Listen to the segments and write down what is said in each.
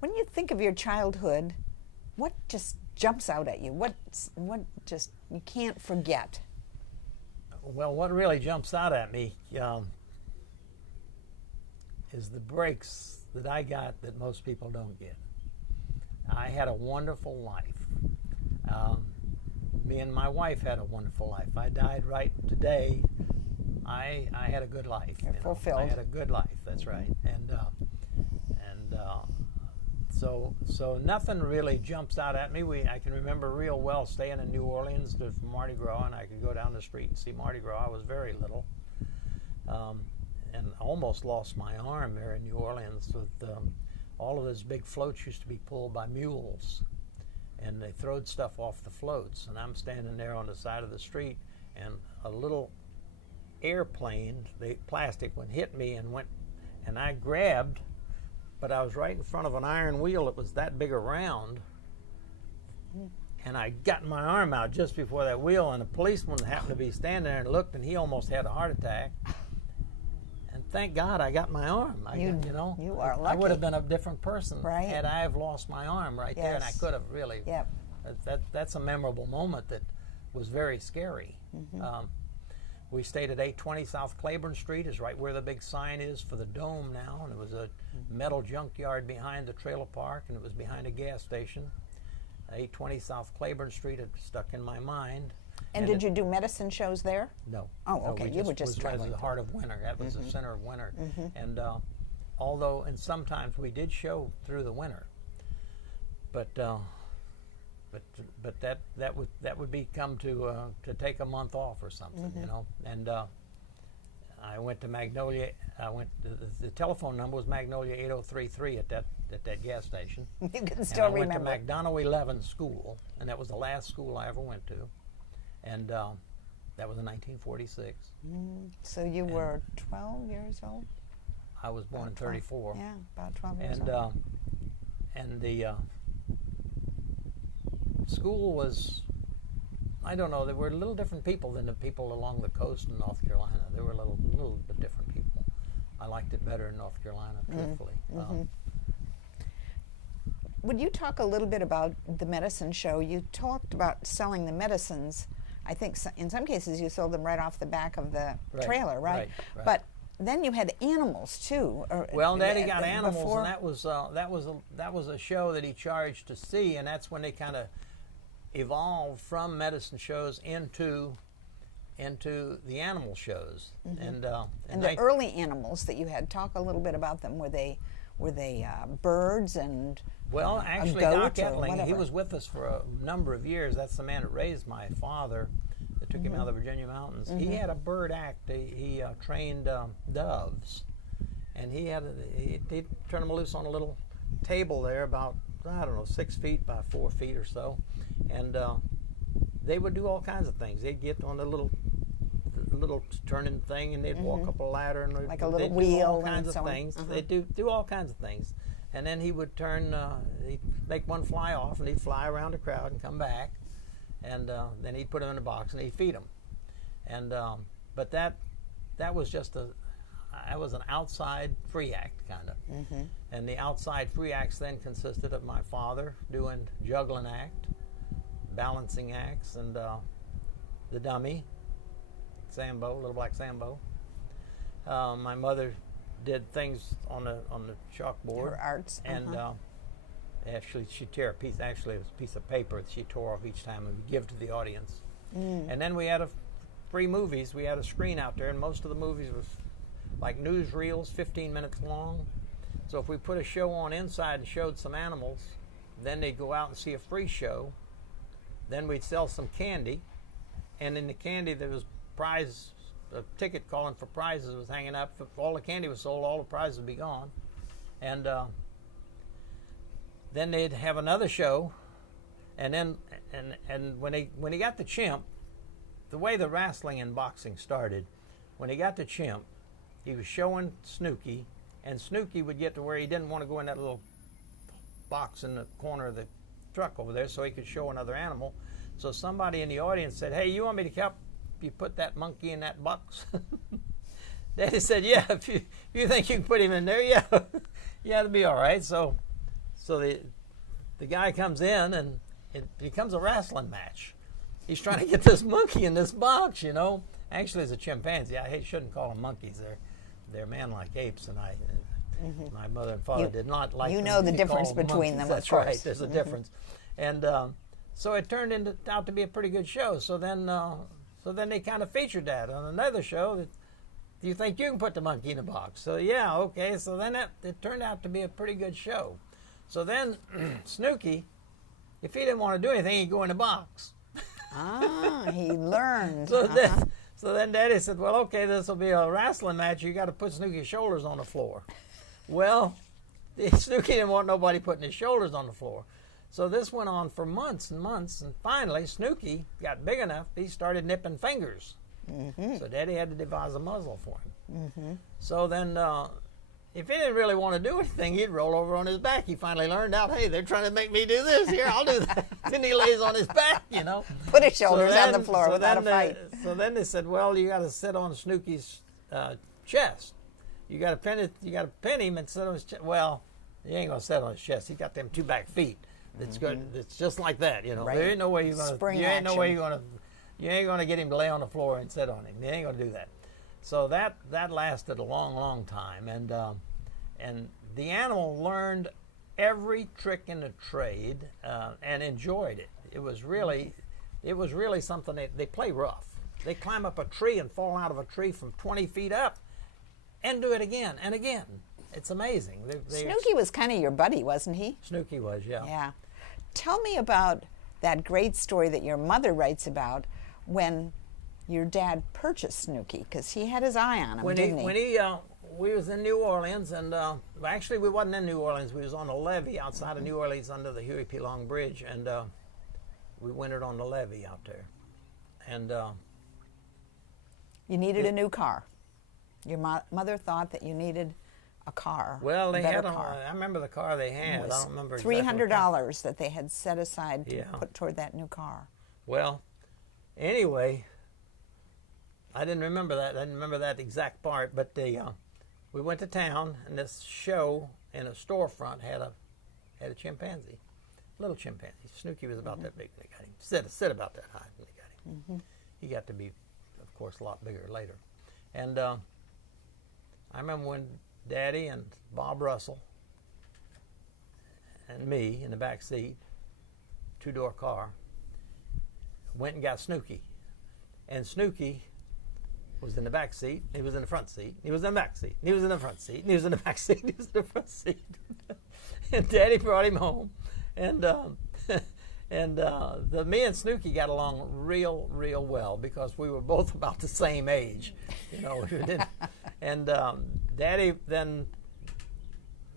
When you think of your childhood, what just jumps out at you? What just you can't forget? Well, what really jumps out at me is the breaks that I got that most people don't get. I had a wonderful life. Me and my wife had a wonderful life. I died right today. I had a good life. You're fulfilled. I had a good life. That's right. And so nothing really jumps out at me. I can remember real well staying in New Orleans for Mardi Gras, and I could go down the street and see Mardi Gras. I was very little, and almost lost my arm there in New Orleans. With all of those big floats used to be pulled by mules, and they throwed stuff off the floats. And I'm standing there on the side of the street, and a little airplane, the plastic one, hit me and went, and I grabbed. But I was right in front of an iron wheel that was that big around, and I got my arm out just before that wheel, and a policeman happened to be standing there and looked, and he almost had a heart attack. And thank God I got my arm. You are lucky. I would have been a different person right. had I have lost my arm right there, and I could have really. Yep. That's a memorable moment that was very scary. Mm-hmm. We stayed at 820 South Claiborne Street, is right where the big sign is for the Dome now, and it was a metal junkyard behind the trailer park, and it was behind a gas station. 820 South Claiborne Street had stuck in my mind. And did you do medicine shows there? No. Oh, okay. No, you were just traveling. It was the heart of winter. That was the center of winter. And and sometimes we did show through the winter, but that would become to take a month off or something, And I went to Magnolia. The telephone number was Magnolia 8033 at that gas station. You can still remember. I went to McDonough 11 School, and that was the last school I ever went to, and that was in 1946. So you were 12 years old. I was born in 34. Yeah, about 12 years old. And the school was, I don't know, there were a little different people than the people along the coast in North Carolina. They were a little bit different people. I liked it better in North Carolina, truthfully. Would you talk a little bit about the medicine show? You talked about selling the medicines. I think in some cases you sold them right off the back of the trailer, right? Right. But then you had animals too. Well, Daddy got animals, and that was a show that he charged to see, and that's when they kind of evolved from medicine shows into the animal shows. And the early animals that you had, talk a little bit about them. Were they birds and well, actually, a Doc goat or Etling, he whatever? was with us for a number of years. That's the man that raised my father, that took him out of the Virginia mountains. He had a bird act. He trained doves, and he'd turn them loose on a little table there about, I don't know, 6 feet by 4 feet or so, and they would do all kinds of things. They'd get on the little turning thing, and they'd walk up a ladder, and like a little they'd wheel do all and kinds of so on. things. They'd do all kinds of things, and then he would turn. He'd make one fly off, and he'd fly around the crowd and come back, and then he'd put them in a box and he'd feed them, and but that was just I was an outside free act kind of, and the outside free acts then consisted of my father doing juggling act, balancing acts, and the dummy, Sambo, Little Black Sambo. My mother did things on the chalkboard. Her arts. And actually, she'd tear a piece. Actually, it was a piece of paper that she tore off each time and would give to the audience. And then we had free movies. We had a screen out there, and most of the movies was like newsreels, 15 minutes long. So if we put a show on inside and showed some animals, then they'd go out and see a free show. Then we'd sell some candy, and in the candy there was prize, a ticket calling for prizes was hanging up. If all the candy was sold, all the prizes would be gone. And then they'd have another show, and then when he got the chimp, the way the wrestling and boxing started, when he got the chimp, he was showing Snooky, and Snooky would get to where he didn't want to go in that little box in the corner of the truck over there, so he could show another animal. So somebody in the audience said, "Hey, you want me to help you put that monkey in that box?" Daddy said, "Yeah, if you think you can put him in there, yeah, it'll be all right." So so the guy comes in, and it becomes a wrestling match. He's trying to get this monkey in this box, you know. Actually, it's a chimpanzee. I shouldn't call them monkeys. They're man-like apes, and my mother and father did not like. You know the difference between them, of That's course. right. There's a difference, and so it turned out to be a pretty good show. So then they kind of featured that on another show. Do you think you can put the monkey in a box? So yeah, okay. So then it turned out to be a pretty good show. So then Snooky, if he didn't want to do anything, he'd go in the box. Ah, he learned. So then Daddy said, well, okay, this will be a wrestling match. You got to put Snooky's shoulders on the floor. Well, Snooky didn't want nobody putting his shoulders on the floor. So this went on for months and months, and finally Snooky got big enough, he started nipping fingers. So Daddy had to devise a muzzle for him. So then if he didn't really want to do anything, he'd roll over on his back. He finally learned out, hey, they're trying to make me do this. Here, I'll do that. Then he lays on his back, you know. Put his shoulders on the floor without a fight. So then they said, well, you got to sit on Snooky's chest. You got to pin him and sit on his chest. Well, he ain't gonna sit on his chest. He got them 2 back feet. That's good. It's just like that, you know. Right. There ain't no way you're gonna. Spring you ain't no way action. you ain't gonna get him to lay on the floor and sit on him. You ain't gonna do that. So that lasted a long, long time, and the animal learned every trick in the trade and enjoyed it. It was really something. They play rough. They climb up a tree and fall out of a tree from 20 feet up, and do it again and again. It's amazing. Snooky was kind of your buddy, wasn't he? Snooky was, yeah. Yeah. Tell me about that great story that your mother writes about when your dad purchased Snooky, because he had his eye on him, didn't he? We was in New Orleans, and actually we wasn't in New Orleans. We was on a levee outside of New Orleans under the Huey P. Long Bridge, and we wintered on the levee out there. And you needed a new car. Your mother thought that you needed a car. Well, they had car. I remember the car they had. I don't remember exactly. $300 that they had set aside to put toward that new car. Well, anyway, I didn't remember that. I didn't remember that exact part. But we went to town, and this show in a storefront had a chimpanzee, little chimpanzee. Snooky was about that big when they got him. Sit about that high when they got him. He got to be, of course, a lot bigger later. And I remember when Daddy and Bob Russell and me in the back seat, 2-door car, went and got Snooky. And Snooky was in the back seat, he was in the front seat, he was in the back seat, he was in the front seat, he was in the back seat, he was in the front seat. And Daddy brought him home. And me and Snooky got along real well because we were both about the same age, you know. And Daddy then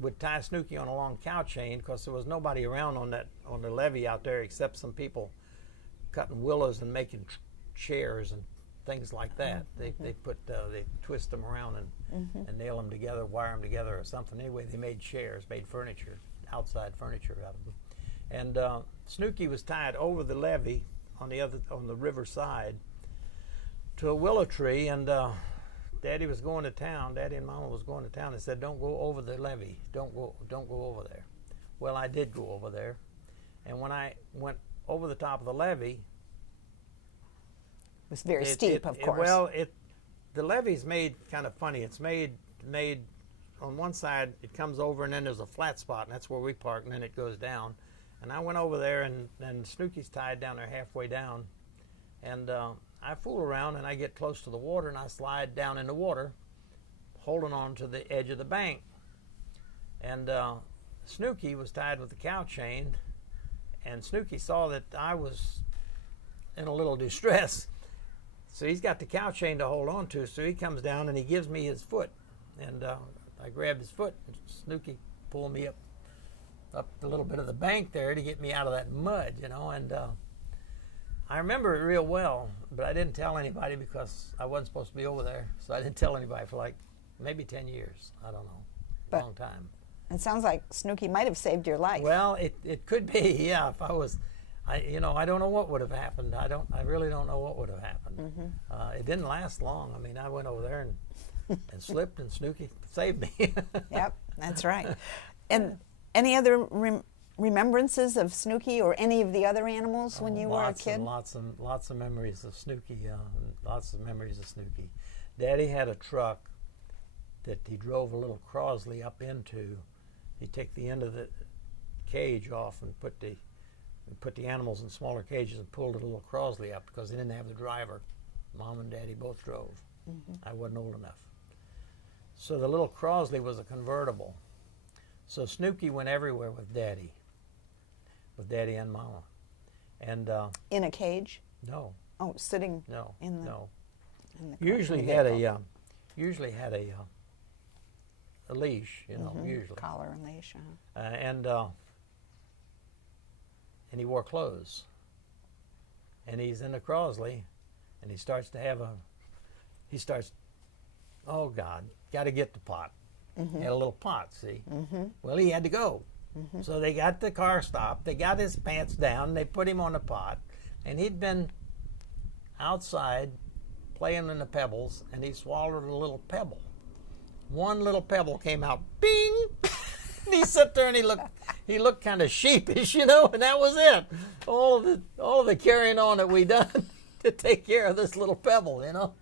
would tie Snooky on a long cow chain because there was nobody around on the levee out there except some people cutting willows and making chairs and things like that. They twist them around and nail them together, wire them together or something. Anyway, they made chairs, made furniture, outside furniture out of them. And Snooky was tied over the levee on the river side to a willow tree, and Daddy was going to town. Daddy and Mama was going to town. They said, "Don't go over the levee. Don't go over there." Well, I did go over there, and when I went over the top of the levee, it was very steep, of course. Well, the levee's made kind of funny. It's made on one side. It comes over, and then there's a flat spot, and that's where we park, and then it goes down. And I went over there, and Snooky's tied down there halfway down, and I fool around, and I get close to the water, and I slide down in the water, holding on to the edge of the bank. And Snooky was tied with the cow chain, and Snooky saw that I was in a little distress, so he's got the cow chain to hold on to, so he comes down and he gives me his foot, and I grabbed his foot, and Snooky pulled me up a little bit of the bank there to get me out of that mud, you know. And I remember it real well, but I didn't tell anybody because I wasn't supposed to be over there, so I didn't tell anybody for like maybe 10 years. I don't know, long time. It sounds like Snooky might have saved your life. Well, it could be, yeah. If I was, I don't know what would have happened. I really don't know what would have happened. It didn't last long. I mean, I went over there and slipped, and Snooky saved me. Yep, that's right. And Any other remembrances of Snooky or any of the other animals when you were a kid? Lots of memories of Snooky. Lots of memories of Snooky. Daddy had a truck that he drove a little Crosley up into. He'd take the end of the cage off and put the animals in smaller cages and pulled a little Crosley up because they didn't have the driver. Mom and Daddy both drove. I wasn't old enough. So the little Crosley was a convertible. So Snooky went everywhere with Daddy and Mama. And in a cage? No. Oh, sitting No. in the No. in the Usually had a leash, you know, usually. collar and leash. And he wore clothes. And he's in the Crosley, and he starts, oh God, got to get the pot. He had a little pot, see? Well, he had to go. So they got the car stopped, they got his pants down, they put him on the pot, and he'd been outside playing in the pebbles, and he swallowed a little pebble. One little pebble came out, bing! And he sat there and he looked kind of sheepish, you know, and that was it. All of the carrying on that we done to take care of this little pebble, you know.